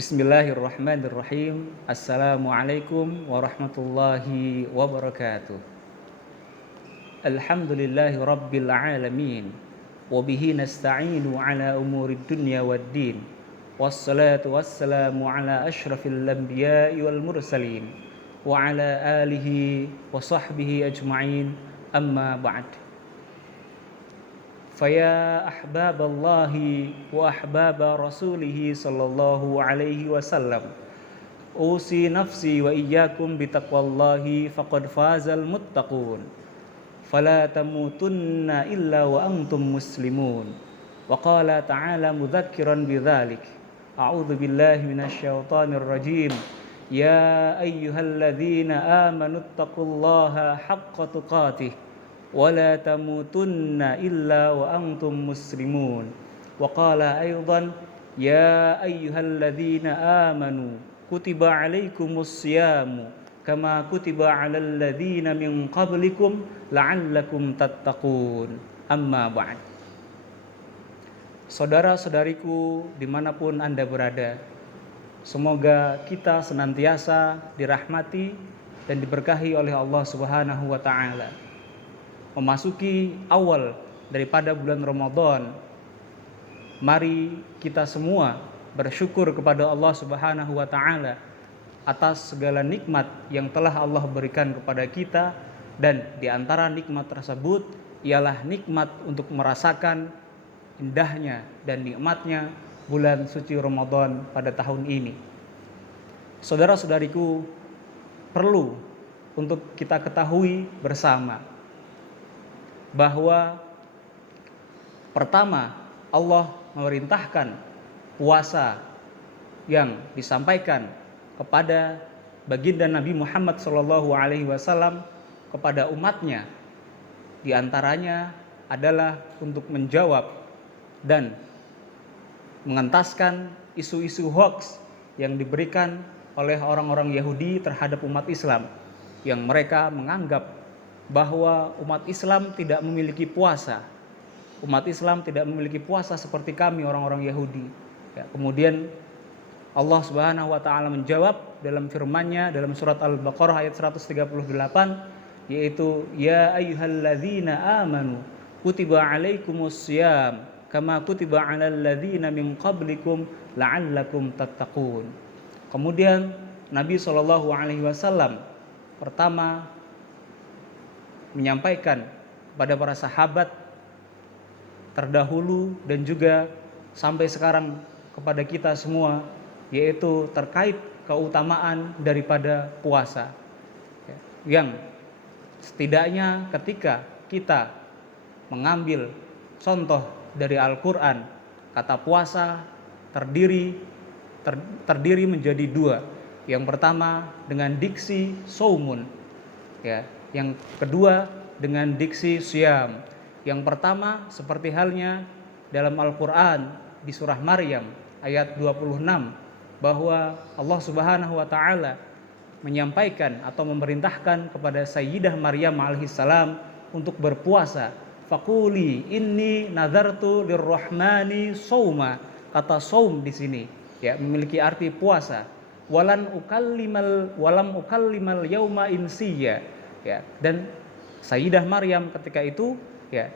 Bismillahirrahmanirrahim. Assalamualaikum warahmatullahi wabarakatuh. Alhamdulillahi rabbil alamin. Wabihi nasta'inu ala umurid dunya waddin. Wassalatu wassalamu ala ashrafil anbiya'i wal mursalin. Wa ala alihi wa sahbihi ajma'in. Amma ba'd. فيا أحباب الله وأحباب رسوله صلى الله عليه وسلم أوصي نفسي وإياكم بتقوى الله فقد فاز المتقون فلا تموتن إلا وأنتم مسلمون وقال تعالى مذكرا بذلك أعوذ بالله من الشيطان الرجيم يا أيها الذين آمنوا اتقوا الله حق تقاته ولا تموتن إلا وأنتم مسلمون وقال أيضا يا أيها الذين آمنوا كتب عليكم الصيام كما كتب على الذين من قبلكم لعلكم تتقون أما بعد. Saudara-saudariku dimanapun Anda berada, semoga kita senantiasa dirahmati dan diberkahi oleh Allah Subhanahu wa Ta'ala. Memasuki awal daripada bulan Ramadan, mari kita semua bersyukur kepada Allah Subhanahu wa Ta'ala atas segala nikmat yang telah Allah berikan kepada kita, dan di antara nikmat tersebut ialah nikmat untuk merasakan indahnya dan nikmatnya bulan suci Ramadan pada tahun ini. Saudara-saudariku, perlu untuk kita ketahui bersama bahwa pertama, Allah memerintahkan puasa yang disampaikan kepada baginda Nabi Muhammad SAW kepada umatnya, di antaranya adalah untuk menjawab dan mengentaskan isu-isu hoax yang diberikan oleh orang-orang Yahudi terhadap umat Islam, yang mereka menganggap bahwa umat Islam tidak memiliki puasa. Umat Islam tidak memiliki puasa seperti kami orang-orang Yahudi. Ya, kemudian Allah Subhanahu wa Ta'ala menjawab dalam firman-Nya dalam surat Al-Baqarah ayat 138, yaitu ya ayyuhalladzina amanu kutiba alaikumussyam kama kutiba alal ladzina min qablikum la'allakum tattaqun. Kemudian Nabi SAW pertama menyampaikan kepada para sahabat terdahulu dan juga sampai sekarang kepada kita semua, yaitu terkait keutamaan daripada puasa, yang setidaknya ketika kita mengambil contoh dari Al-Quran, kata puasa terdiri menjadi dua. Yang pertama dengan diksi saumun, ya. Yang kedua dengan diksi syam. Yang pertama seperti halnya dalam Al-Quran di surah Maryam ayat 26, bahwa Allah Subhanahu wa Ta'ala menyampaikan atau memerintahkan kepada Sayyidah Maryam alaihissalam untuk berpuasa. Faquli inni nazartu lirrahmani sauma. Kata saum di sini ya memiliki arti puasa. Walam ukallimal yauma insiya. Ya, dan Sayyidah Maryam ketika itu ya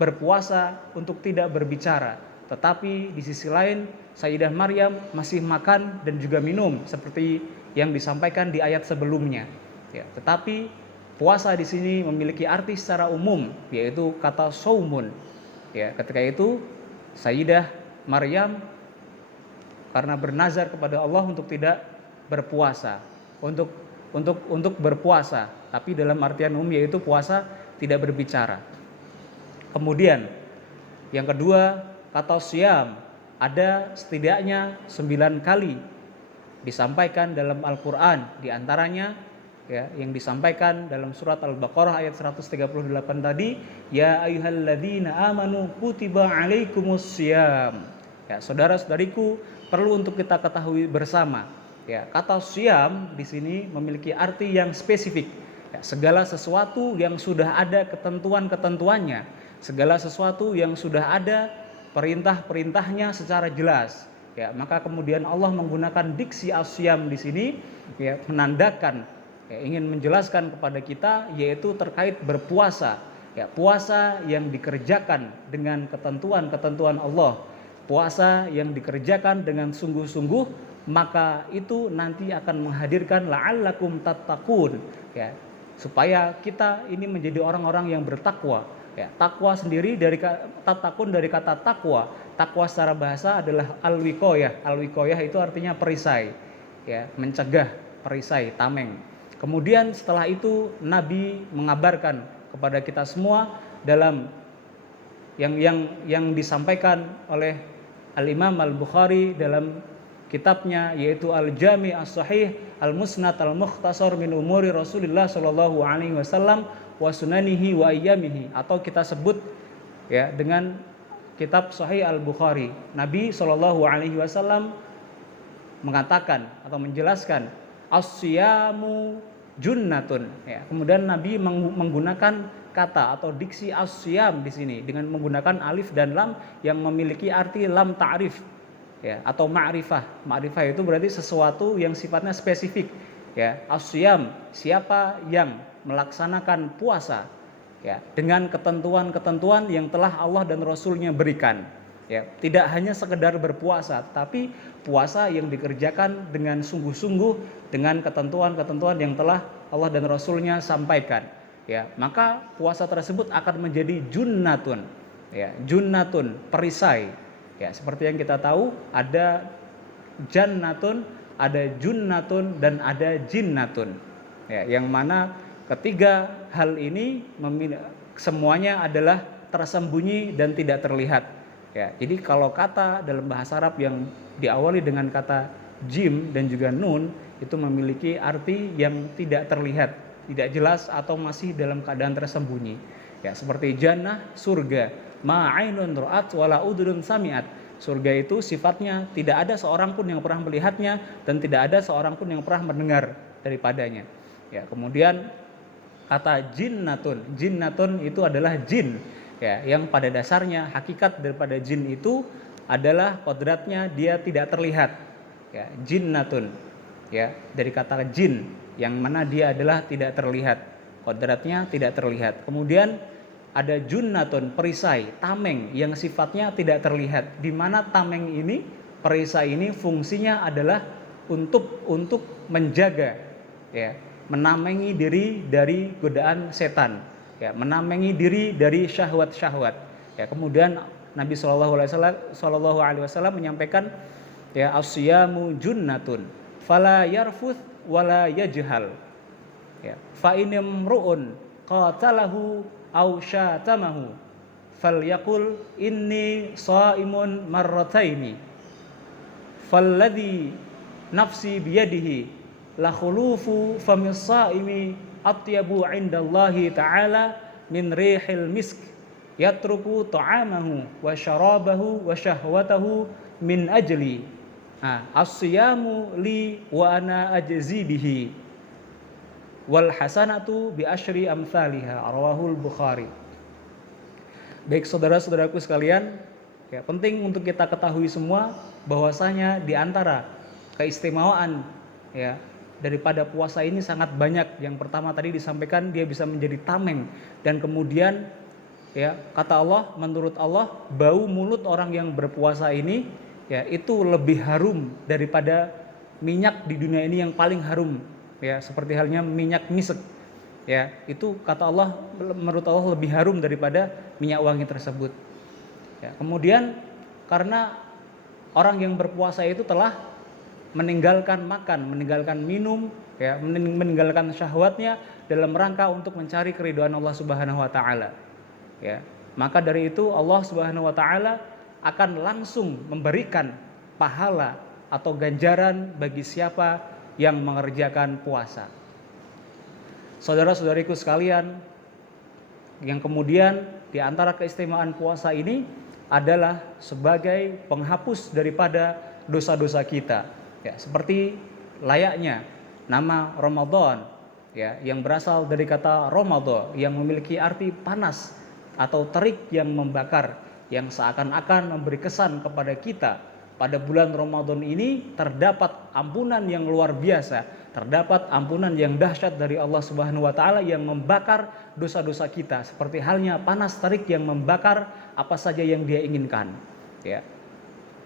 berpuasa untuk tidak berbicara, tetapi di sisi lain Sayyidah Maryam masih makan dan juga minum seperti yang disampaikan di ayat sebelumnya. Ya, tetapi puasa di sini memiliki arti secara umum, yaitu kata saumun. Ya, ketika itu Sayyidah Maryam karena bernazar kepada Allah untuk tidak berpuasa, untuk berpuasa, tapi dalam artian umum yaitu puasa tidak berbicara. Kemudian yang kedua, kata syam ada setidaknya 9 kali disampaikan dalam Al-Quran, di antaranya ya yang disampaikan dalam surat Al-Baqarah ayat 138 tadi, ya ayyuhalladzina amanu kutiba alaikumussyam. Ya, saudara-saudariku, perlu untuk kita ketahui bersama. Ya, kata syam di sini memiliki arti yang spesifik. Ya, segala sesuatu yang sudah ada ketentuan-ketentuannya, segala sesuatu yang sudah ada perintah-perintahnya secara jelas, Ya, maka kemudian Allah menggunakan diksi asyam di sini ya, menandakan ya, ingin menjelaskan kepada kita yaitu terkait berpuasa. Ya, puasa yang dikerjakan dengan ketentuan-ketentuan Allah. Puasa yang dikerjakan dengan sungguh-sungguh, maka itu nanti akan menghadirkan la'allakum tattaqun ya, supaya kita ini menjadi orang-orang yang bertakwa. Ya, takwa sendiri dari tatakun dari kata takwa. Takwa secara bahasa adalah al-wiqayah. Al-wiqayah itu artinya perisai, ya, mencegah, perisai, tameng. Kemudian setelah itu Nabi mengabarkan kepada kita semua dalam yang disampaikan oleh Al-Imam Al-Bukhari dalam kitabnya yaitu Al-Jami' As-Sahih Al-Musnad Al-Mukhtasar min Umuri Rasulillah sallallahu alaihi wasallam wa sunanihi wa ayyamihi, atau kita sebut ya dengan kitab Sahih Al-Bukhari. Nabi sallallahu alaihi wasallam mengatakan atau menjelaskan as-siyamu junnatun ya. Kemudian Nabi menggunakan kata atau diksi as-siyam di sini dengan menggunakan alif dan lam yang memiliki arti lam ta'rif ya, atau ma'rifah. Ma'rifah itu berarti sesuatu yang sifatnya spesifik ya. As-siyam, siapa yang melaksanakan puasa ya dengan ketentuan-ketentuan yang telah Allah dan Rasulnya berikan ya, tidak hanya sekedar berpuasa tapi puasa yang dikerjakan dengan sungguh-sungguh dengan ketentuan-ketentuan yang telah Allah dan Rasulnya sampaikan ya, maka puasa tersebut akan menjadi junnatun ya, junnatun, perisai ya. Seperti yang kita tahu ada jannatun, ada junnatun, dan ada jinnatun ya, yang mana ketiga hal ini semuanya adalah tersembunyi dan tidak terlihat ya. Jadi kalau kata dalam bahasa Arab yang diawali dengan kata jim dan juga nun itu memiliki arti yang tidak terlihat, tidak jelas atau masih dalam keadaan tersembunyi ya, seperti jannah, surga, ma'ainun ra'at wala udhun sami'at. Surga itu sifatnya tidak ada seorang pun yang pernah melihatnya dan tidak ada seorang pun yang pernah mendengar daripadanya ya. Kemudian kata jinnatun, jinnatun itu adalah jin ya, yang pada dasarnya hakikat daripada jin itu adalah kodratnya dia tidak terlihat ya, jinnatun ya, dari kata jin yang mana dia adalah tidak terlihat, kodratnya tidak terlihat. Kemudian ada junnatun, perisai, tameng yang sifatnya tidak terlihat, di mana tameng ini, perisai ini fungsinya adalah untuk menjaga ya, menamengi diri dari godaan setan ya, menamengi diri dari syahwat-syahwat ya. Kemudian Nabi sallallahu alaihi wasallam menyampaikan ya, as-siyamu junnatun fala yarfuth wala yajhal ya, fa inimru'un qatalahu aw syatamahu falyaqul inni shaimun marrataini falladhi nafsi biyadihi la khulufu famis saimi atyabu indallahi ta'ala min rihil misk yatruku ta'amahu wa syarabahu wa syahwatahu min ajli. As-siyamu li wa ana ajzi bihi wal hasanatu bi asyri amsalihha, rawahul Bukhari. Baik saudara-saudaraku sekalian ya, penting untuk kita ketahui semua bahwasanya di antara keistimewaan ya daripada puasa ini sangat banyak. Yang pertama tadi disampaikan dia bisa menjadi tameng, dan kemudian ya kata Allah, menurut Allah bau mulut orang yang berpuasa ini ya itu lebih harum daripada minyak di dunia ini yang paling harum ya, seperti halnya minyak misek ya, itu kata Allah menurut Allah lebih harum daripada minyak wangi tersebut ya. Kemudian karena orang yang berpuasa itu telah meninggalkan makan, meninggalkan minum, ya, meninggalkan syahwatnya dalam rangka untuk mencari keridhaan Allah Subhanahu wa taala. Ya. Maka dari itu Allah Subhanahu wa taala akan langsung memberikan pahala atau ganjaran bagi siapa yang mengerjakan puasa. Saudara-saudariku sekalian, yang kemudian di antara keistimewaan puasa ini adalah sebagai penghapus daripada dosa-dosa kita. Ya, seperti layaknya nama Ramadan ya, yang berasal dari kata Ramadan yang memiliki arti panas atau terik yang membakar, yang seakan-akan memberi kesan kepada kita pada bulan Ramadan ini terdapat ampunan yang luar biasa, terdapat ampunan yang dahsyat dari Allah Subhanahu wa taala yang membakar dosa-dosa kita, seperti halnya panas terik yang membakar apa saja yang Dia inginkan. Ya.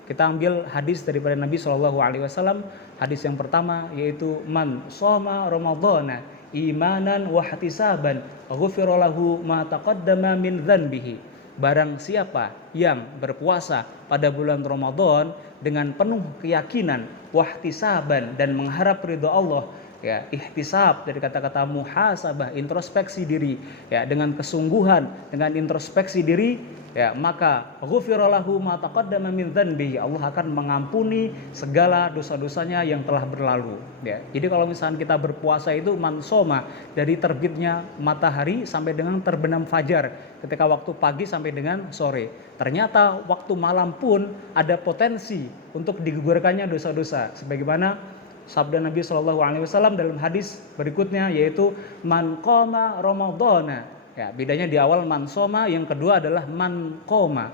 Kita ambil hadis daripada Nabi Shallallahu alaihi wasallam. Hadis yang pertama yaitu man shoma ramadhana imanan wa ihtisaban ghufira lahu ma taqaddama min dzanbihi. Barang siapa yang berpuasa pada bulan Ramadan dengan penuh keyakinan, wahtisaban, dan mengharap ridha Allah, ya, ihtisab dari kata-kata muhasabah, introspeksi diri, ya, dengan kesungguhan, dengan introspeksi diri, ya, maka ghufira lahu ma taqaddama min dzanbihi, Allah akan mengampuni segala dosa-dosanya yang telah berlalu, ya. Jadi kalau misalnya kita berpuasa itu mansoma dari terbitnya matahari sampai dengan terbenam fajar, ketika waktu pagi sampai dengan sore. Ternyata waktu malam pun ada potensi untuk digugurkannya dosa-dosa, sebagaimana sabda Nabi Shallallahu alaihi wasallam dalam hadis berikutnya, yaitu man qoma ramadhana. Ya, bedanya di awal man soma, yang kedua adalah man qoma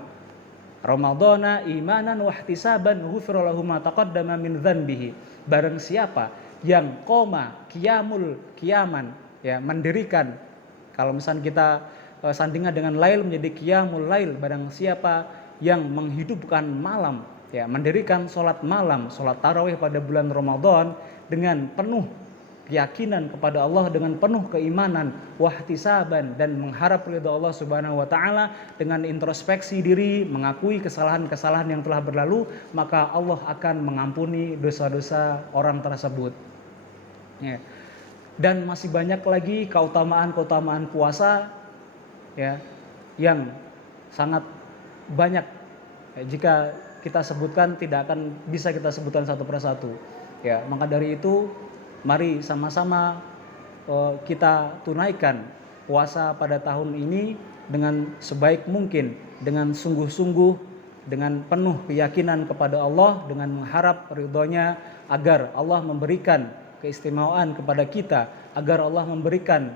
ramadhana imanan wa ihtisaban ghufira lahu ma taqaddama min dzanbihi. Barang siapa yang qoma qiyaman, ya, mendirikan, kalau misalnya kita sandingan dengan lail menjadi qiyamul lail, barang siapa yang menghidupkan malam, ya, mendirikan sholat malam, sholat tarawih pada bulan Ramadan dengan penuh keyakinan kepada Allah, dengan penuh keimanan, wahtisaban, dan mengharap ridha Allah Subhanahu wa taala, dengan introspeksi diri, mengakui kesalahan-kesalahan yang telah berlalu, maka Allah akan mengampuni dosa-dosa orang tersebut. Ya. Dan masih banyak lagi keutamaan-keutamaan puasa, ya, yang sangat banyak. Jika kita sebutkan tidak akan bisa kita sebutkan satu persatu. Ya, maka dari itu mari sama-sama kita tunaikan puasa pada tahun ini dengan sebaik mungkin, dengan sungguh-sungguh, dengan penuh keyakinan kepada Allah, dengan mengharap ridhonya, agar Allah memberikan keistimewaan kepada kita, agar Allah memberikan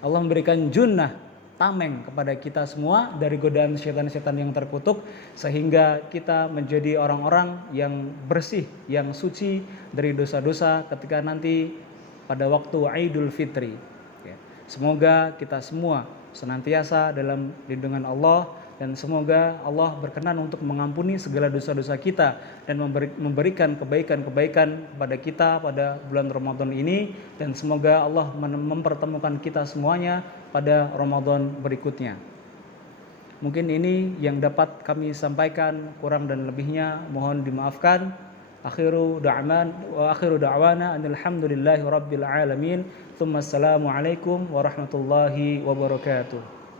Allah memberikan junnah, tameng kepada kita semua dari godaan setan-setan yang terkutuk, sehingga kita menjadi orang-orang yang bersih, yang suci dari dosa-dosa ketika nanti pada waktu Idul Fitri. Ya. Semoga kita semua senantiasa dalam lindungan Allah, dan semoga Allah berkenan untuk mengampuni segala dosa-dosa kita dan memberikan kebaikan-kebaikan kepada kita pada bulan Ramadan ini, dan semoga Allah mempertemukan kita semuanya pada Ramadan berikutnya. Mungkin ini yang dapat kami sampaikan, kurang dan lebihnya mohon dimaafkan. Akhiru da'wana alhamdulillahi rabbil alamin. Assalamualaikum warahmatullahi wabarakatuh.